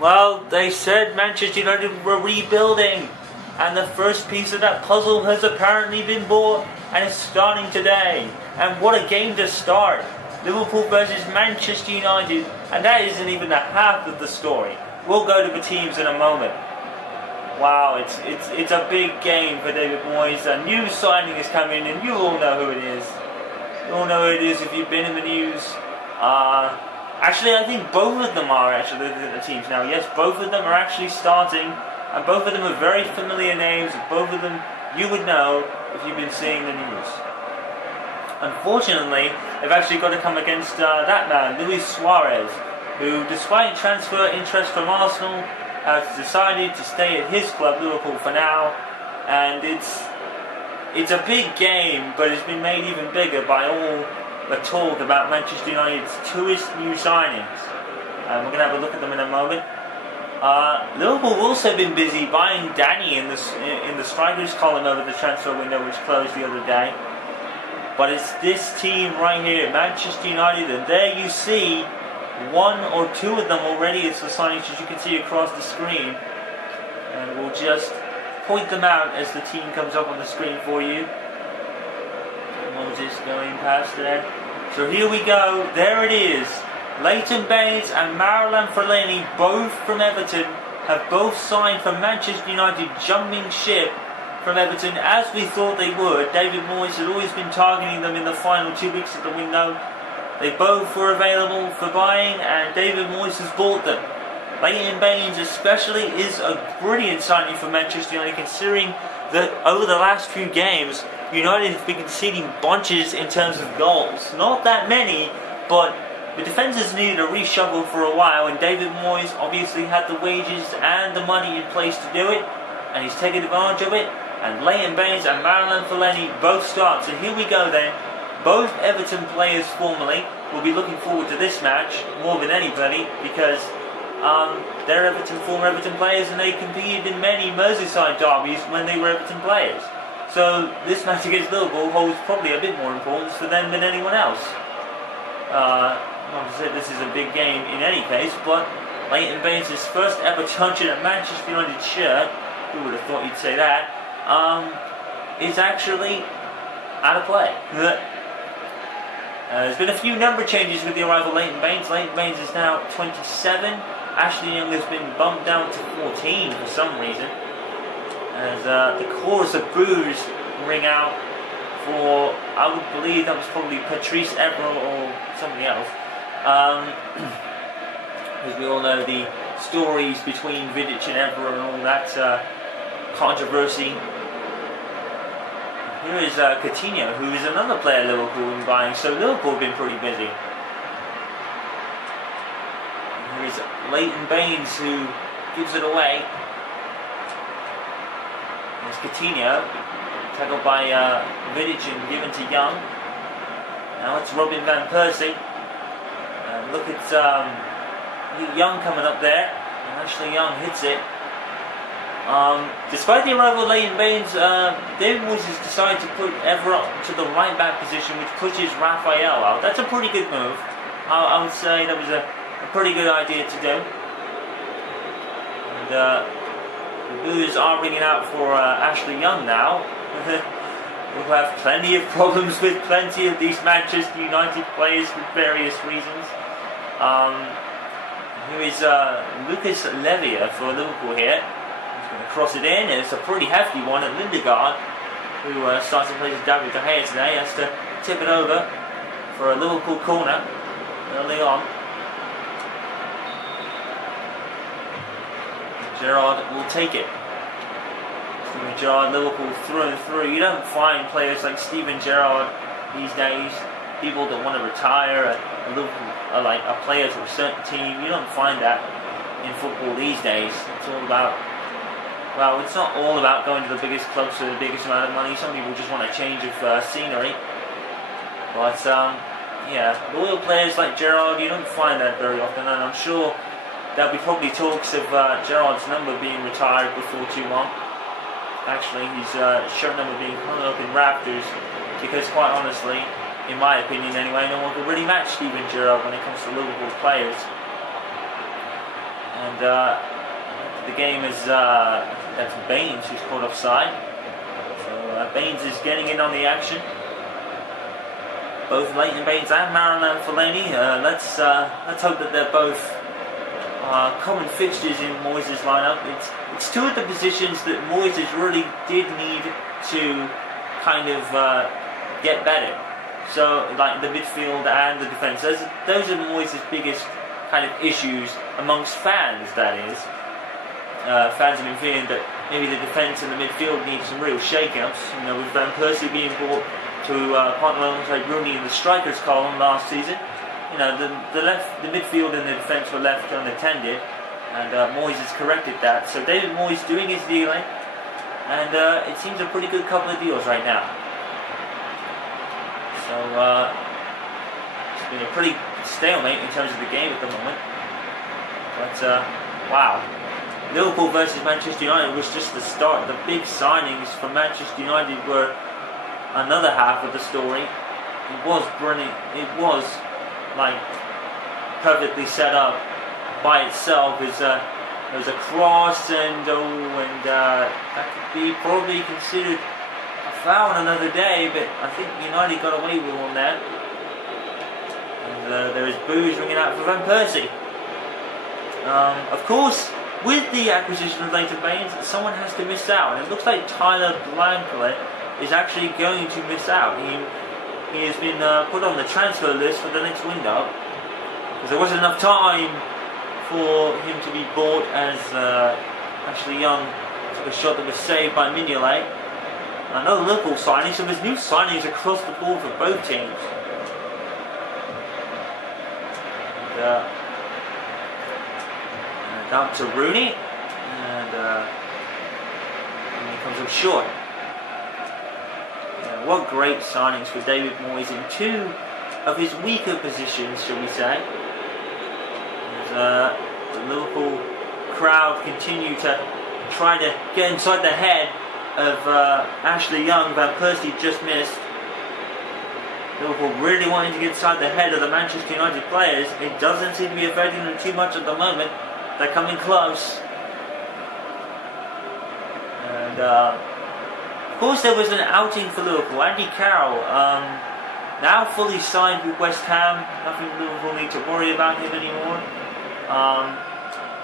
Well, they said Manchester United were rebuilding, and the first piece of that puzzle has apparently been bought, and it's starting today. And what a game to start! Liverpool versus Manchester United, and that isn't even the half of the story. We'll go to the teams in a moment. Wow, it's a big game for David Moyes. A new signing is coming, and you all know who it is. You all know who it is if you've been in the news. Actually, I think both of them are actually the teams now. Yes, both of them are actually starting, and both of them are very familiar names. Both of them you would know if you've been seeing the news. Unfortunately, they've actually got to come against that man, Luis Suarez, who, despite transfer interest from Arsenal, has decided to stay at his club, Liverpool, for now. And it's a big game, but it's been made even bigger by all the talk about Manchester United's two new signings. We're going to have a look at them in a moment. Liverpool have also been busy buying Danny in the strikers column over the transfer window, which closed the other day. But it's this team right here, Manchester United, and there you see one or two of them already. It's the signings as you can see across the screen, and we'll just point them out as the team comes up on the screen for you. Moses going past there. So here we go. There it is. Leighton Baines and Marouane Fellaini, both from Everton, have both signed for Manchester United, jumping ship from Everton as we thought they would. David Moyes had always been targeting them in the final 2 weeks of the window. They both were available for buying, and David Moyes has bought them. Leighton Baines especially is a brilliant signing for Manchester United, considering that over the last few games United have been conceding bunches in terms of goals. Not that many, but the defenders needed a reshuffle for a while, and David Moyes obviously had the wages and the money in place to do it, and he's taken advantage of it. And Leighton Baines and Marouane Fellaini both start. So here we go then. Both Everton players formerly will be looking forward to this match more than anybody, because they're former Everton players, and they competed in many Merseyside derbies when they were Everton players. So this match against Liverpool holds probably a bit more importance for them than anyone else. Not to say this is a big game in any case, but Leighton Baines' first ever touch in a Manchester United shirt, who would have thought you'd say that, is actually out of play. There's been a few number changes with the arrival of Leighton Baines. Leighton Baines is now 27. Ashley Young has been bumped down to 14 for some reason, as the chorus of boos ring out for, I would believe that was probably Patrice Evra or somebody else. Because we all know the stories between Vidic and Evra and all that controversy. Here is Coutinho, who is another player Liverpool have been buying, so Liverpool have been pretty busy. Here is Leighton Baines, who gives it away. There's Coutinho, tackled by Vidic and given to Young. Now it's Robin van Persie. Look at Young coming up there, and Ashley Young hits it. Despite the arrival of Leighton Baines, David Moyes has decided to put Evra to the right back position, which pushes Raphael out. That's a pretty good move. I would say that was a pretty good idea to do. And the boos are ringing out for Ashley Young now. We'll have plenty of problems with plenty of these Manchester United players for various reasons. Here is Lucas Levia for Liverpool here. He's going to cross it in. It's a pretty hefty one at Lindegaard, who starts to play with David De Gea today. Has to tip it over for a Liverpool corner early on. Gerrard will take it. Steven Gerrard, Liverpool through and through. You don't find players like Steven Gerrard these days, people that want to retire a Liverpool, like a player to a certain team. You don't find that in football these days. It's all about, well, it's not all about going to the biggest clubs for the biggest amount of money. Some people just want a change of scenery. But yeah, loyal players like Gerrard, you don't find that very often, and I'm sure there'll be probably talks of Gerrard's number being retired before too long. Actually, his shirt number being hung up in rafters, because quite honestly, in my opinion anyway, no one could really match Steven Gerrard when it comes to Liverpool players. And the game is that's Baines who's caught offside. So Baines is getting in on the action. Both Leighton Baines and Marouane Fellaini. Let's hope that they're both common fixtures in Moyes' lineup. It's two of the positions that Moyes really did need to kind of get better. So like the midfield and the defence. Those are Moyes' biggest kind of issues amongst fans, that is. Fans have been feeling that maybe the defence and the midfield need some real shake-ups. With Van Persie being brought to partner alongside Rooney in the strikers column last season. The midfield and the defence were left unattended, and Moyes has corrected that. So David Moyes doing his dealing, and it seems a pretty good couple of deals right now. So it's been a pretty stalemate in terms of the game at the moment. But wow, Liverpool versus Manchester United was just the start. The big signings for Manchester United were another half of the story. It was brilliant. It was like perfectly set up by itself. There was a cross, and that could be probably considered a foul on another day, but I think United got away with one there. And there is boos ringing out for Van Persie. Of course, with the acquisition of Leighton Baines, someone has to miss out, and it looks like Tyler Blankley is actually going to miss out. He has been put on the transfer list for the next window because there wasn't enough time for him to be bought as Ashley Young took a shot that was saved by Mignolet. Another Liverpool signing, so there's new signings across the board for both teams. And, down to Rooney, and he comes up short. What great signings for David Moyes in two of his weaker positions, shall we say. As the Liverpool crowd continue to try to get inside the head of Ashley Young. Van Persie just missed. Liverpool really wanting to get inside the head of the Manchester United players. It doesn't seem to be affecting them too much at the moment. They're coming close. And of course there was an outing for Liverpool. Andy Carroll, now fully signed with West Ham. Nothing Liverpool need to worry about him anymore.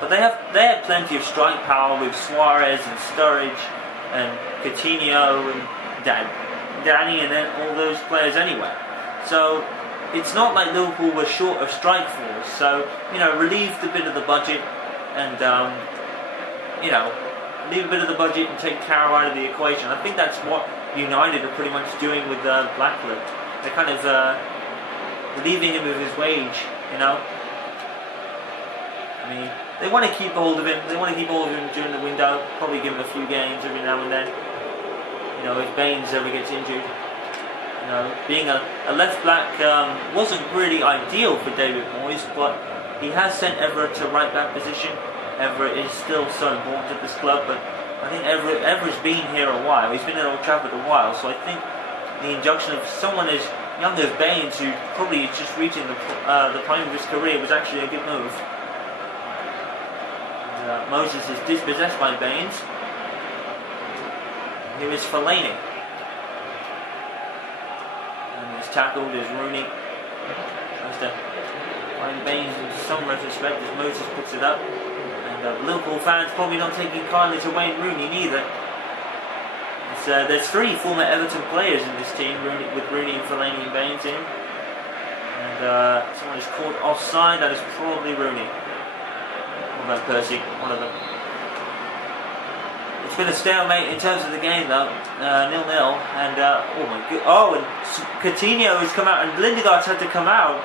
But they have plenty of strike power with Suarez and Sturridge and Coutinho and Danny and then all those players anyway. So it's not like Liverpool were short of strike force. So relieved a bit of the budget and leave a bit of the budget and take Carroll out of the equation. I think that's what United are pretty much doing with Blackwood. They're kind of relieving him of his wage. I mean, they want to keep hold of him. They want to keep hold of him during the window. Probably give him a few games every now and then. If Baines ever gets injured. Being a left back wasn't really ideal for David Moyes, but he has sent Everett to right back position. Everett is still so important at this club, but I think Everett's been here a while. He's been at Old Trafford a while, so I think the injection of someone as young as Baines, who probably is just reaching the prime of his career, was actually a good move. Moses is dispossessed by Baines. Here is Fellaini. And he's tackled as Rooney tries to find Baines in some retrospect as Moses puts it up. And Liverpool fans probably not taking kindly to Wayne Rooney neither. There's three former Everton players in this team, with Rooney and Fellaini and Baines in. And someone is caught offside. That is probably Rooney. Or Van Persie, one of them. It's been a stalemate in terms of the game though, 0-0, and oh my god, and Coutinho has come out, and Lindegaard's had to come out.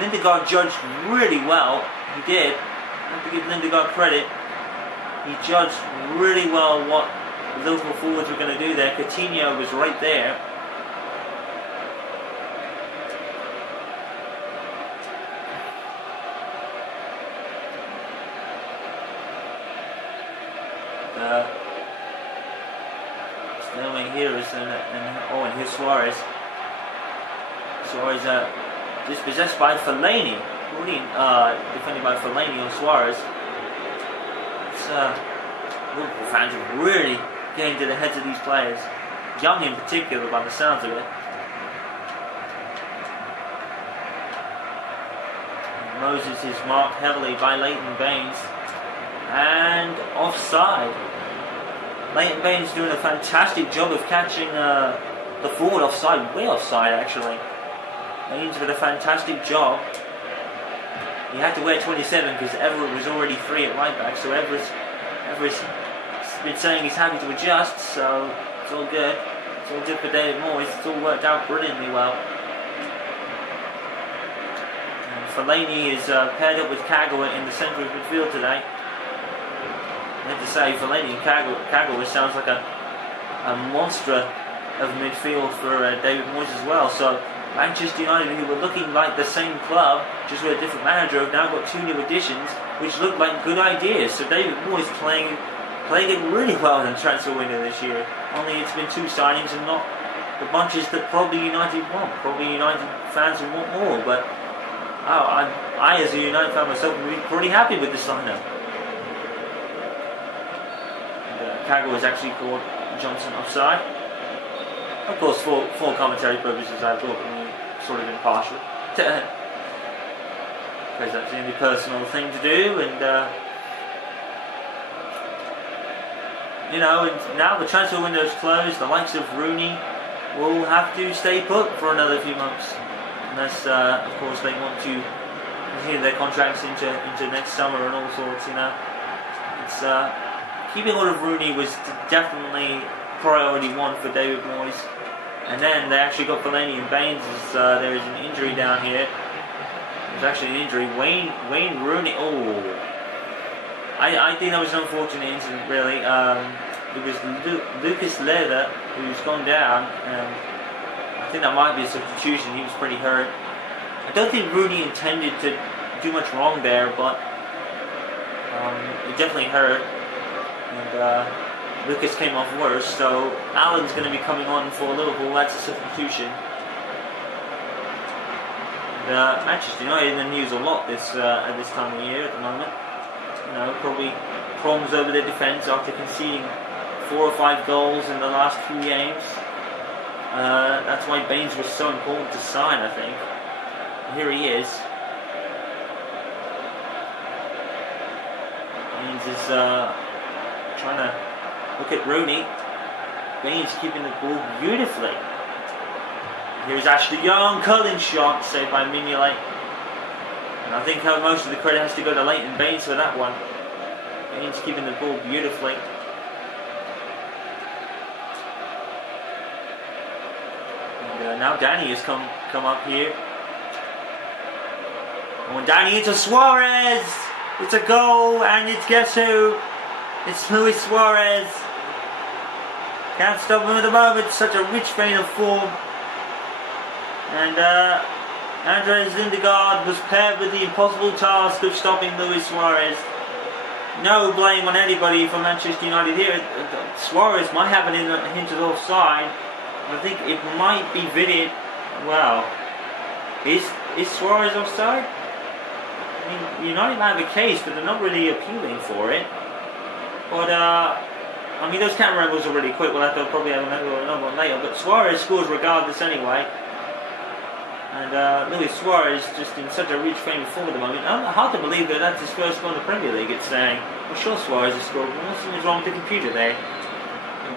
Lindegaard judged really well, he did. I have to give Lindegaard credit. He judged really well what the Liverpool forwards were going to do there. Coutinho was right there. Stalemate here is and here's Suarez. Suarez dispossessed by Fellaini. Brilliant defended by Fellaini on Suarez. Liverpool fans are really getting to the heads of these players. Young in particular, by the sounds of it. Moses is marked heavily by Leighton Baines. And offside. Leighton Baines doing a fantastic job of catching the forward offside. Way offside, actually. Baines did a fantastic job. He had to wear 27 because Everett was already 3 at right back. So Everett's been saying he's happy to adjust. So it's all good. It's all good for David Moyes. It's all worked out brilliantly well. And Fellaini is paired up with Kagawa in the centre of midfield today. I have to say, Fellaini and Kagawa sounds like a monster of midfield for David Moyes as well. So Manchester United, who were looking like the same club, just with a different manager, have now got 2 new additions, which look like good ideas. So David Moyes playing it really well in the transfer window this year. Only it's been 2 signings and not the bunches that probably United want. Probably United fans will want more. But I as a United fan myself, would be pretty happy with this lineup. Kagawa was actually called Johnson offside. Of course, for commentary purposes, I thought sort of impartial. Because that's the only personal thing to do, and and now the transfer window is closed. The likes of Rooney will have to stay put for another few months, unless, of course, they want to continue their contracts into next summer and all sorts. It's keeping hold of Rooney was definitely priority 1 for David Moyes. And then they actually got Fellaini and Baines as there is an injury down here. There's actually an injury. Wayne Rooney. Oh, I think that was an unfortunate incident, really. It was Lucas Leather who's gone down. I think that might be a substitution. He was pretty hurt. I don't think Rooney intended to do much wrong there, but it definitely hurt. And Lucas came off worse, so Allen's going to be coming on for Liverpool. That's a substitution. And, Manchester United in the news a lot at this time of year at the moment. Probably problems over their defence after conceding 4 or 5 goals in the last 2 games. That's why Baines was so important to sign, I think. And here he is. Baines is trying to look at Rooney. Baines keeping the ball beautifully. Here's Ashley Young, curling shot saved by Mignolet. And I think most of the credit has to go to Leighton Baines for that one. Baines keeping the ball beautifully. And now Danny has come up here. And Danny into Suarez. It's a goal, and it's guess who? It's Luis Suarez. Can't stop him at the moment. Such a rich vein of form. And Andres Lindegaard was paired with the impossible task of stopping Luis Suarez. No blame on anybody for Manchester United here. Suarez might have an hint of offside. I think it might be Vidic. Well, is Suarez offside? I mean, United might have a case, but they're not really appealing for it. But those camera angles are really quick. We'll have to probably have another one later. But Suarez scores regardless anyway. And Luis Suarez just in such a rich frame of form at the moment. Hard to believe that that's his first goal in the Premier League. It's saying, well, sure, Suarez has scored. What's wrong with the computer there?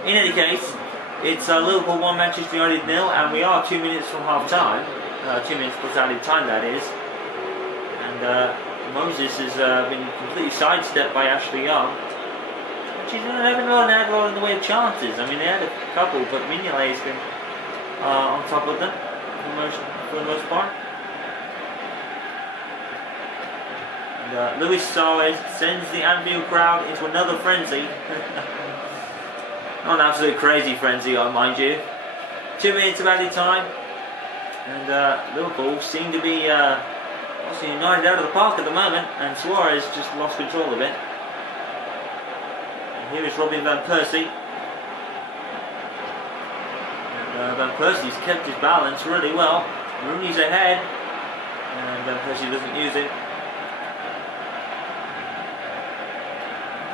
In any case, it's Liverpool 1, Manchester United 0, and we are 2 minutes from half time. 2 minutes plus added time, that is. And Moses has been completely sidestepped by Ashley Young. She's never had a lot in the way of chances. I mean, they had a couple, but Mignolet has been on top of them for the most part. And Luis Suarez sends the Anfield crowd into another frenzy. Not an absolute crazy frenzy, mind you. 2 minutes of added time. And Liverpool seem to be United out of the park at the moment, and Suarez just lost control of it. And here is Robin Van Persie. And Van Persie's kept his balance really well. Rooney's ahead, and Van Persie doesn't use it.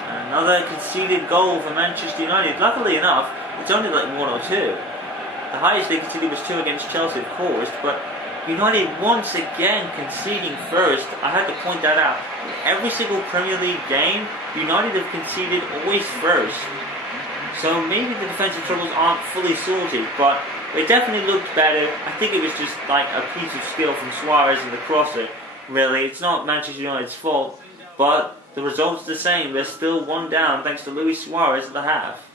And Another conceded goal for Manchester United. Luckily enough, it's only like 1 or 2. The highest they conceded was 2 against Chelsea, of course, but United once again conceding first. I had to point that out. In every single Premier League game, United have conceded always first. So maybe the defensive troubles aren't fully sorted, but they definitely looked better. I think it was just like a piece of skill from Suarez and the crosser. Really, it's not Manchester United's fault, but the result's the same. They're still 1 down thanks to Luis Suarez at the half.